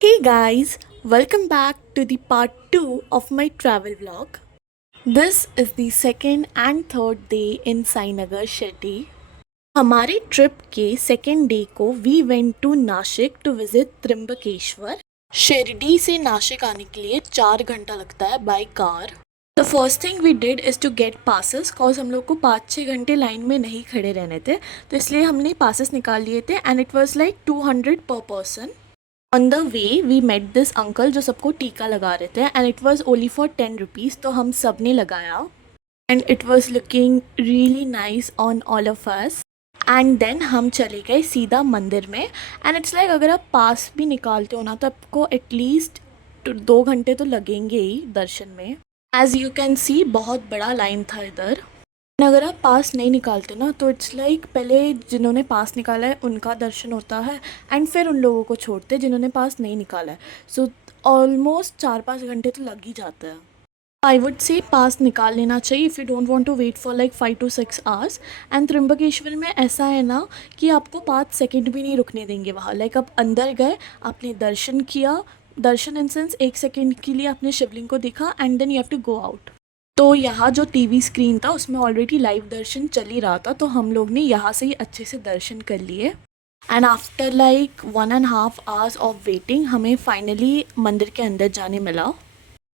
Hey guys, welcome back to the part 2 of my travel vlog. This is the second and third day in Sainagar Shetty. हमारे trip के second day को we went to Nashik to visit Trimbakeshwar. Shirdi से नासिक आने के लिए 4 घंटा लगता है by car. The first thing we did is to get passes cause हम लोग को 5-6 घंटे लाइन में नहीं खड़े रहने थे, तो इसलिए हमने पासेस निकाल लिए थे and it was like 200 per person. On the way we met this uncle जो सबको टीका लगा रहे थे and it was only for 10 rupees, तो हम सब ने लगाया and it was looking really nice on all of us. And then हम चले गए सीधा मंदिर में एंड इट्स लाइक अगर आप पास भी निकालते हो ना तो आपको एटलीस्ट 2 घंटे तो लगेंगे ही दर्शन में. एज़ यू कैन सी बहुत बड़ा लाइन था इधर. अगर आप पास नहीं निकालते ना तो इट्स लाइक पहले जिन्होंने पास निकाला है उनका दर्शन होता है एंड फिर उन लोगों को छोड़ते हैं जिन्होंने पास नहीं निकाला है. सो ऑलमोस्ट 4-5 घंटे तो लग ही जाता है. आई वुड से पास निकाल लेना चाहिए if you don't want to wait for like 5 to 6 hours. And Trimbakeshwar में ऐसा है ना कि आपको 5 सेकेंड भी नहीं रुकने देंगे वहाँ. लाइक आप अंदर गए, आपने दर्शन किया, दर्शन इन सेंस 1 सेकेंड के लिए आपने शिवलिंग को देखा and then you have to go out. तो यहाँ जो टीवी स्क्रीन था उसमें ऑलरेडी लाइव दर्शन चल ही रहा था, तो हम लोग ने यहाँ से ही अच्छे से दर्शन कर लिए. And after like 1.5 hours of waiting हमें फाइनली मंदिर के अंदर जाने मिला.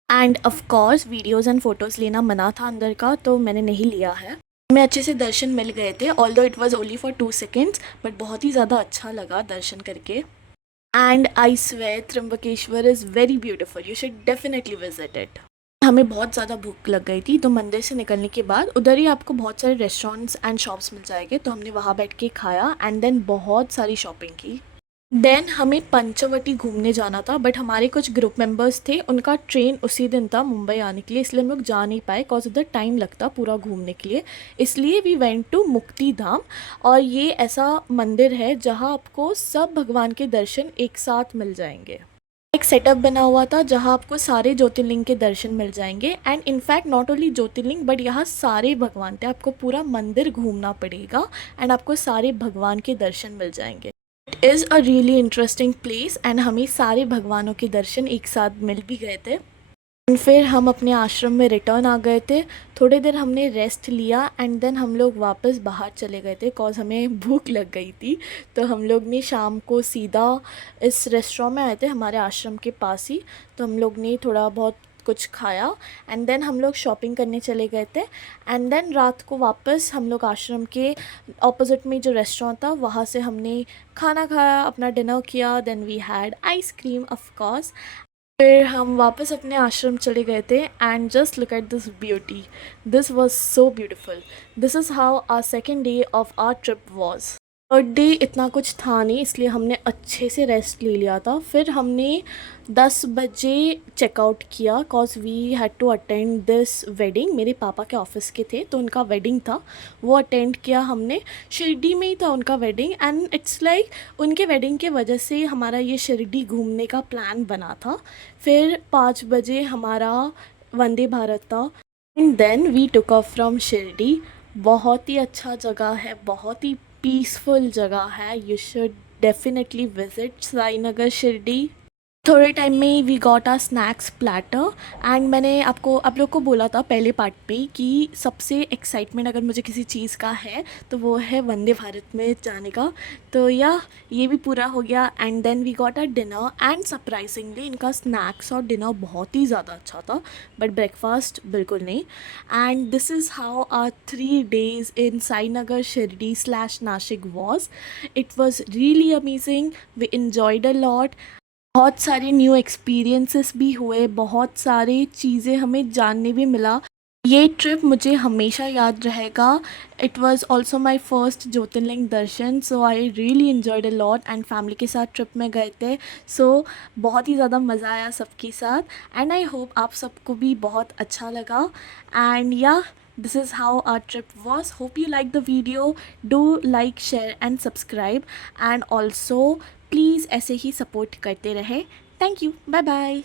End of course videos and photos लेना मना था अंदर का, तो मैंने नहीं लिया है. हमें अच्छे से दर्शन मिल गए थे although it was only for 2 seconds, but बहुत ही ज़्यादा अच्छा लगा दर्शन करके. And I swear Trimbakeshwar is very beautiful, you should definitely visit it. हमें बहुत ज़्यादा भूख लग गई थी, तो मंदिर से निकलने के बाद उधर ही आपको बहुत सारे रेस्टोरेंट्स एंड शॉप्स मिल जाएंगे, तो हमने वहाँ बैठ के खाया एंड देन बहुत सारी शॉपिंग की. देन हमें पंचवटी घूमने जाना था, बट हमारे कुछ ग्रुप मेंबर्स थे, उनका ट्रेन उसी दिन था मुंबई आने के लिए, इसलिए हम लोग जा नहीं पाए कॉज उधर टाइम लगता पूरा घूमने के लिए. इसलिए वी वेंट टू मुक्ति धाम. और ये ऐसा मंदिर है जहाँ आपको सब भगवान के दर्शन एक साथ मिल जाएंगे. एक सेटअप बना हुआ था जहाँ आपको सारे ज्योतिर्लिंग के दर्शन मिल जाएंगे and in fact not only Jyotirlinga but यहाँ सारे भगवान थे. आपको पूरा मंदिर घूमना पड़ेगा एंड आपको सारे भगवान के दर्शन मिल जाएंगे. It is a really interesting place and हमें सारे भगवानों के दर्शन एक साथ मिल भी गए थे. एंड फिर हम अपने आश्रम में रिटर्न आ गए थे. थोड़ी देर हमने रेस्ट लिया एंड देन हम लोग वापस बाहर चले गए थे कॉज हमें भूख लग गई थी. तो हम लोग ने शाम को सीधा इस रेस्टोरेंट में आए थे हमारे आश्रम के पास ही, तो हम लोग ने थोड़ा बहुत कुछ खाया एंड देन हम लोग शॉपिंग करने चले गए थे. एंड देन रात को वापस हम लोग आश्रम के ऑपोजिट में जो रेस्टोरेंट था वहाँ से हमने खाना खाया, अपना डिनर किया, then we had ice cream of course. फिर हम वापस अपने आश्रम चले गए थे and just look at this beauty, this was so beautiful. This is how our second day of our trip was. Third day इतना कुछ था नहीं, इसलिए हमने अच्छे से रेस्ट ले लिया था. फिर हमने 10 बजे चेकआउट किया cause we had to attend this wedding. मेरे पापा के ऑफिस के थे तो उनका वेडिंग था, वो अटेंड किया हमने. शिरडी में ही था उनका वेडिंग एंड इट्स लाइक उनके वेडिंग के वजह से हमारा ये शिरडी घूमने का प्लान बना था. फिर 5 बजे हमारा वंदे भारत था and then we took off from Shirdi. बहुत ही अच्छा जगह है, बहुत ही पीसफुल जगह है. You should definitely visit Sainagar Shirdi. थोड़े टाइम में ही we got a snacks platter and मैंने आप लोग को बोला था पहले पार्ट पे कि सबसे एक्साइटमेंट अगर मुझे किसी चीज़ का है तो वो है वंदे भारत में जाने का. तो या ये भी पूरा हो गया and then we got a dinner and surprisingly इनका स्नैक्स और डिनर बहुत ही ज़्यादा अच्छा था बट ब्रेकफास्ट बिल्कुल नहीं. And this is how our 3 days in Sainagar Shirdi slash Nashik was. It was really amazing, we enjoyed a lot. बहुत सारे न्यू एक्सपीरियंसेस भी हुए, बहुत सारी चीज़ें हमें जानने भी मिला. ये ट्रिप मुझे हमेशा याद रहेगा. It was also my first Jyotirlinga Darshan, so I really enjoyed a lot and family के साथ ट्रिप में गए थे. सो बहुत ही ज़्यादा मज़ा आया सबके साथ एंड आई होप आप सबको भी बहुत अच्छा लगा. एंड या this is how our trip was. Hope you like the video. Do like, share and subscribe and also please ऐसे ही सपोर्ट करते रहे. Thank you, bye bye.